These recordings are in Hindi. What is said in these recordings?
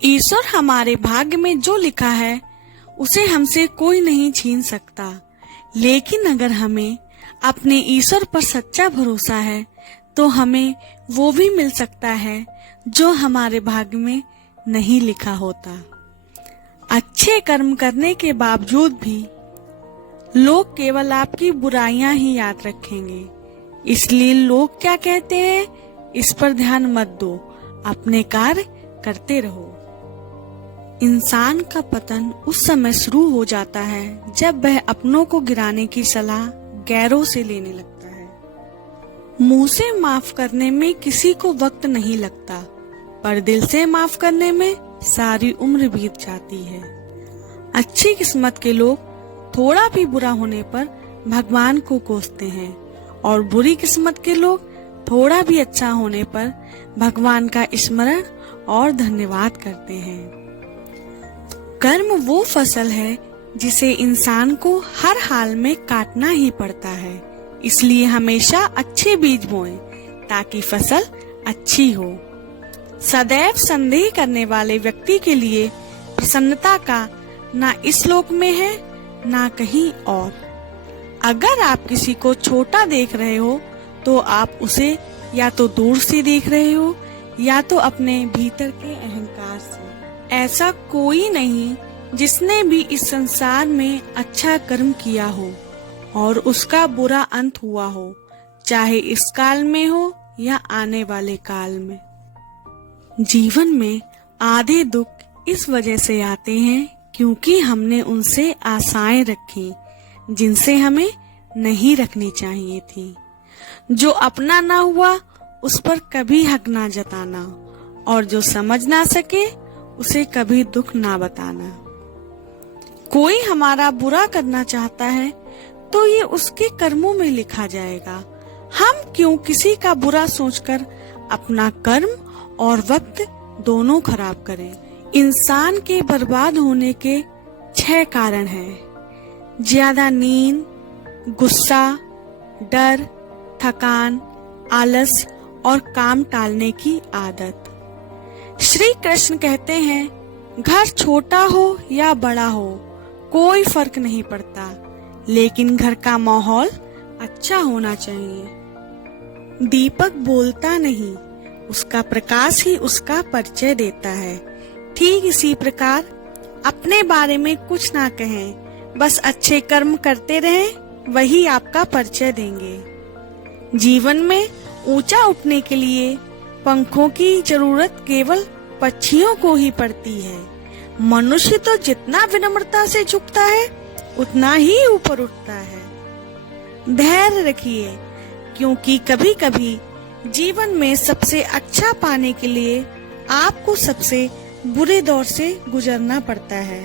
ईश्वर हमारे भाग्य में जो लिखा है उसे हमसे कोई नहीं छीन सकता, लेकिन अगर हमें अपने ईश्वर पर सच्चा भरोसा है तो हमें वो भी मिल सकता है जो हमारे भाग्य में नहीं लिखा होता। अच्छे कर्म करने के बावजूद भी लोग केवल आपकी बुराइयां ही याद रखेंगे, इसलिए लोग क्या कहते हैं इस पर ध्यान मत दो, अपने कार्य करते रहो। इंसान का पतन उस समय शुरू हो जाता है जब वह अपनों को गिराने की सलाह गैरों से लेने लगता है। मुंह से माफ करने में किसी को वक्त नहीं लगता, पर दिल से माफ करने में सारी उम्र बीत जाती है। अच्छी किस्मत के लोग थोड़ा भी बुरा होने पर भगवान को कोसते हैं और बुरी किस्मत के लोग थोड़ा भी अच्छा होने पर भगवान का स्मरण और धन्यवाद करते हैं। कर्म वो फसल है जिसे इंसान को हर हाल में काटना ही पड़ता है, इसलिए हमेशा अच्छे बीज बोएं ताकि फसल अच्छी हो। सदैव संदेह करने वाले व्यक्ति के लिए प्रसन्नता का ना इस लोक में है ना कहीं और। अगर आप किसी को छोटा देख रहे हो तो आप उसे या तो दूर से देख रहे हो या तो अपने भीतर के अहंकार से। ऐसा कोई नहीं जिसने भी इस संसार में अच्छा कर्म किया हो और उसका बुरा अंत हुआ हो, चाहे इस काल में हो या आने वाले काल में। जीवन में आधे दुख इस वजह से आते हैं क्योंकि हमने उनसे आशाएं रखी जिनसे हमें नहीं रखनी चाहिए थी। जो अपना ना हुआ उस पर कभी हक ना जताना और जो समझ ना सके उसे कभी दुख ना बताना। कोई हमारा बुरा करना चाहता है तो ये उसके कर्मों में लिखा जाएगा। हम क्यों किसी का बुरा सोचकर अपना कर्म और वक्त दोनों खराब करें। इंसान के बर्बाद होने के 6 कारण हैं: ज्यादा नींद, गुस्सा, डर, थकान, आलस और काम टालने की आदत। श्री कृष्ण कहते हैं, घर छोटा हो या बड़ा हो कोई फर्क नहीं पड़ता, लेकिन घर का माहौल अच्छा होना चाहिए। दीपक बोलता नहीं, उसका प्रकाश ही उसका परिचय देता है। ठीक इसी प्रकार अपने बारे में कुछ ना कहें, बस अच्छे कर्म करते रहें, वही आपका परिचय देंगे। जीवन में ऊंचा उठने के लिए पंखों की जरूरत केवल पक्षियों को ही पड़ती है। मनुष्य तो जितना विनम्रता से झुकता है उतना ही ऊपर उठता है। धैर्य रखिए, क्योंकि कभी कभी जीवन में सबसे अच्छा पाने के लिए आपको सबसे बुरे दौर से गुजरना पड़ता है।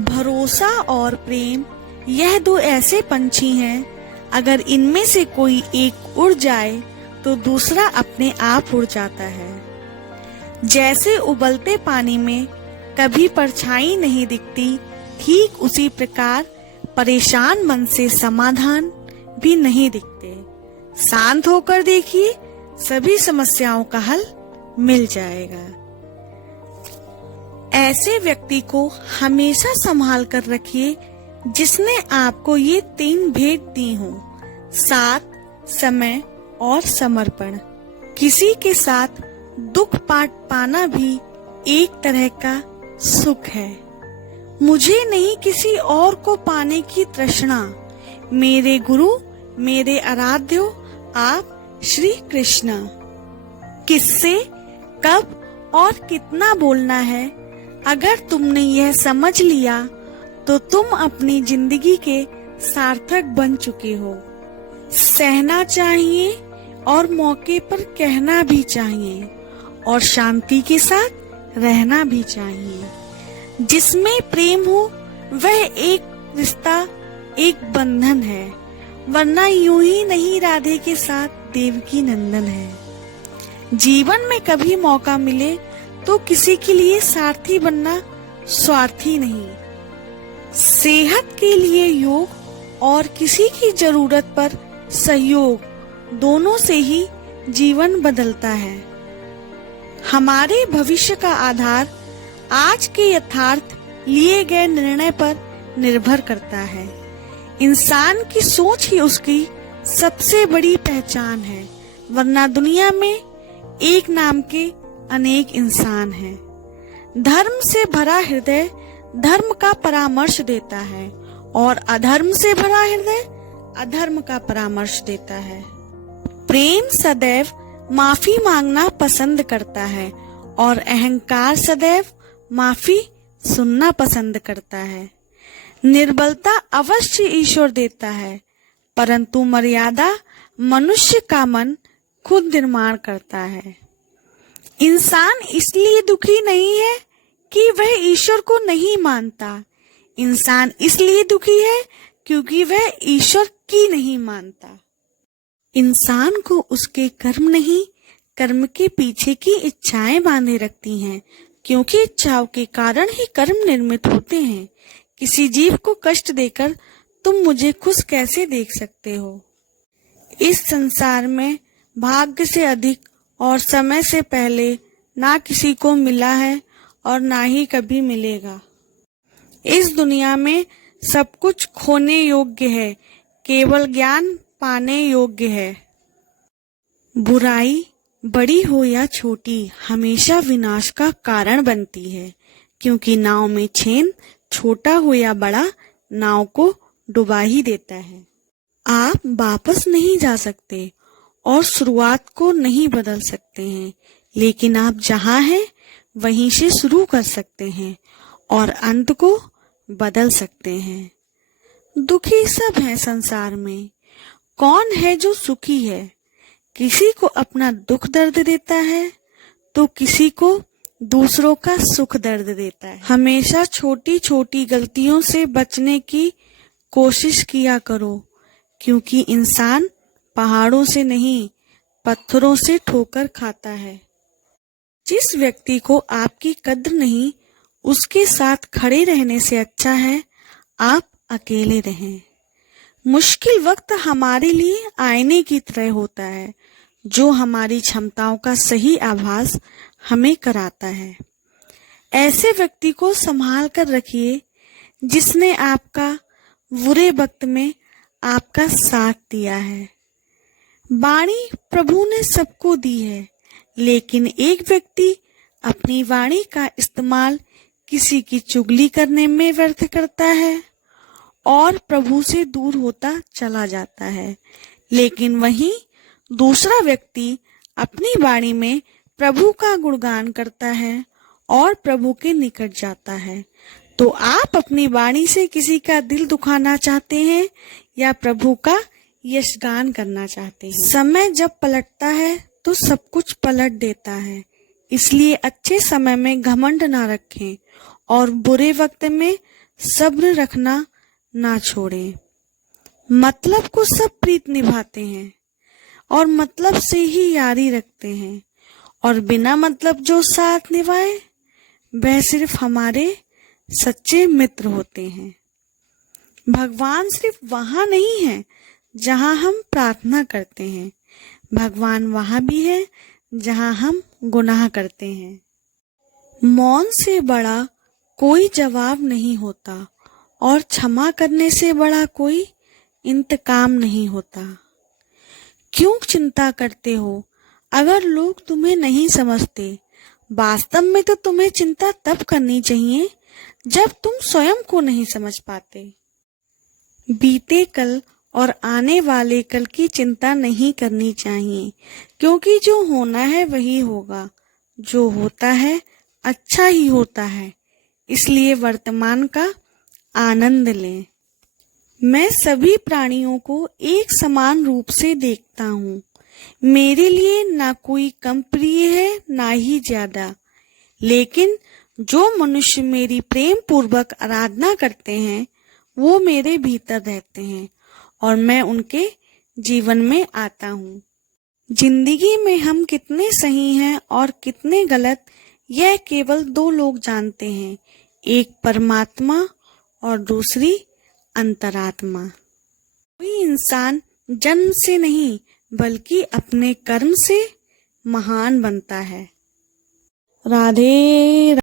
भरोसा और प्रेम यह 2 ऐसे पंछी हैं, अगर इनमें से कोई एक उड़ जाए तो दूसरा अपने आप उड़ जाता है। जैसे उबलते पानी में कभी परछाई नहीं दिखती, ठीक उसी प्रकार परेशान मन से समाधान भी नहीं दिखते। शांत होकर देखिए, सभी समस्याओं का हल मिल जाएगा। ऐसे व्यक्ति को हमेशा संभाल कर रखिए जिसने आपको ये 3 भेंट दी हो: साथ, समय और समर्पण। किसी के साथ दुख पाना भी एक तरह का सुख है। मुझे नहीं किसी और को पाने की तृष्णा, मेरे गुरु मेरे आराध्य हो आप श्री कृष्ण। किससे, कब और कितना बोलना है, अगर तुमने यह समझ लिया तो तुम अपनी जिंदगी के सार्थक बन चुके हो। सहना चाहिए और मौके पर कहना भी चाहिए और शांति के साथ रहना भी चाहिए। जिसमें प्रेम हो वह एक रिश्ता, एक बंधन है, वरना यूं ही नहीं राधे के साथ देवकी नंदन है। जीवन में कभी मौका मिले तो किसी के लिए सारथी बनना स्वार्थी नहीं। सेहत के लिए योग और किसी की जरूरत पर सहयोग, दोनों से ही जीवन बदलता है। हमारे भविष्य का आधार आज के यथार्थ लिए गए निर्णय पर निर्भर करता है। इंसान की सोच ही उसकी सबसे बड़ी पहचान है, वरना दुनिया में एक नाम के अनेक इंसान हैं। धर्म से भरा हृदय धर्म का परामर्श देता है और अधर्म से भरा हृदय अधर्म का परामर्श देता है। प्रेम सदैव माफी मांगना पसंद करता है और अहंकार सदैव माफी सुनना पसंद करता है। निर्बलता अवश्य ईश्वर देता है, परंतु मर्यादा मनुष्य का मन खुद निर्माण करता है। इंसान इसलिए दुखी नहीं है कि वह ईश्वर को नहीं मानता। इंसान इसलिए दुखी है क्योंकि वह ईश्वर की नहीं मानता। इंसान को उसके कर्म नहीं, कर्म के पीछे की इच्छाएं बांधे रखती हैं, क्योंकि इच्छाओं के कारण ही कर्म निर्मित होते हैं। किसी जीव को कष्ट देकर तुम मुझे खुश कैसे देख सकते हो? इस संसार में भाग्य से अधिक और समय से पहले ना किसी को मिला है और ना ही कभी मिलेगा। इस दुनिया में सब कुछ खोने योग्य है, केवल ज्ञान पाने योग्य है। बुराई बड़ी हो या छोटी हमेशा विनाश का कारण बनती है, क्योंकि नाव में छेद छोटा हो या बड़ा नाव को डुबा ही देता है। आप वापस नहीं जा सकते और शुरुआत को नहीं बदल सकते हैं, लेकिन आप जहां हैं वहीं से शुरू कर सकते हैं और अंत को बदल सकते हैं। दुखी सब हैं संसार में, कौन है जो सुखी है? किसी को अपना दुख दर्द देता है तो किसी को दूसरों का सुख दर्द देता है। हमेशा छोटी छोटी गलतियों से बचने की कोशिश किया करो, क्योंकि इंसान पहाड़ों से नहीं पत्थरों से ठोकर खाता है। जिस व्यक्ति को आपकी कद्र नहीं, उसके साथ खड़े रहने से अच्छा है आप अकेले रहें। मुश्किल वक्त हमारे लिए आईने की तरह होता है, जो हमारी क्षमताओं का सही आभास हमें कराता है। ऐसे व्यक्ति को संभाल कर रखिए जिसने आपका बुरे वक्त में आपका साथ दिया है। वाणी प्रभु ने सबको दी है, लेकिन एक व्यक्ति अपनी वाणी का इस्तेमाल किसी की चुगली करने में व्यर्थ करता है और प्रभु से दूर होता चला जाता है। लेकिन वहीं दूसरा व्यक्ति अपनी वाणी में प्रभु का गुणगान करता है और प्रभु के निकट जाता है। तो आप अपनी वाणी से किसी का दिल दुखाना चाहते हैं या प्रभु का यशगान करना चाहते हैं? समय जब पलटता है तो सब कुछ पलट देता है, इसलिए अच्छे समय में घमंड ना रखें और बुरे वक्त में सब्र रखना ना छोड़ें। मतलब को सब प्रीत निभाते हैं और मतलब से ही यारी रखते हैं, और बिना मतलब जो साथ निभाए वह सिर्फ हमारे सच्चे मित्र होते हैं। भगवान सिर्फ वहां नहीं है जहां हम प्रार्थना करते हैं, भगवान वहां भी है जहां हम गुनाह करते हैं। मौन से बड़ा कोई जवाब नहीं होता और क्षमा करने से बड़ा कोई इंतकाम नहीं होता। क्यों चिंता करते हो अगर लोग तुम्हें नहीं समझते? वास्तव में तो तुम्हें चिंता तब करनी चाहिए जब तुम स्वयं को नहीं समझ पाते। बीते कल और आने वाले कल की चिंता नहीं करनी चाहिए, क्योंकि जो होना है वही होगा, जो होता है अच्छा ही होता है। इसलिए वर्तमान का आनंद लें। मैं सभी प्राणियों को एक समान रूप से देखता हूँ। मेरे लिए ना कोई कम प्रिय है ना ही ज्यादा, लेकिन जो मनुष्य मेरी प्रेम पूर्वक आराधना करते हैं वो मेरे भीतर रहते हैं और मैं उनके जीवन में आता हूँ। जिंदगी में हम कितने सही हैं और कितने गलत, यह केवल दो लोग जानते हैं, एक परमात्मा और दूसरी अंतरात्मा। कोई इंसान जन्म से नहीं बल्कि अपने कर्म से महान बनता है। राधे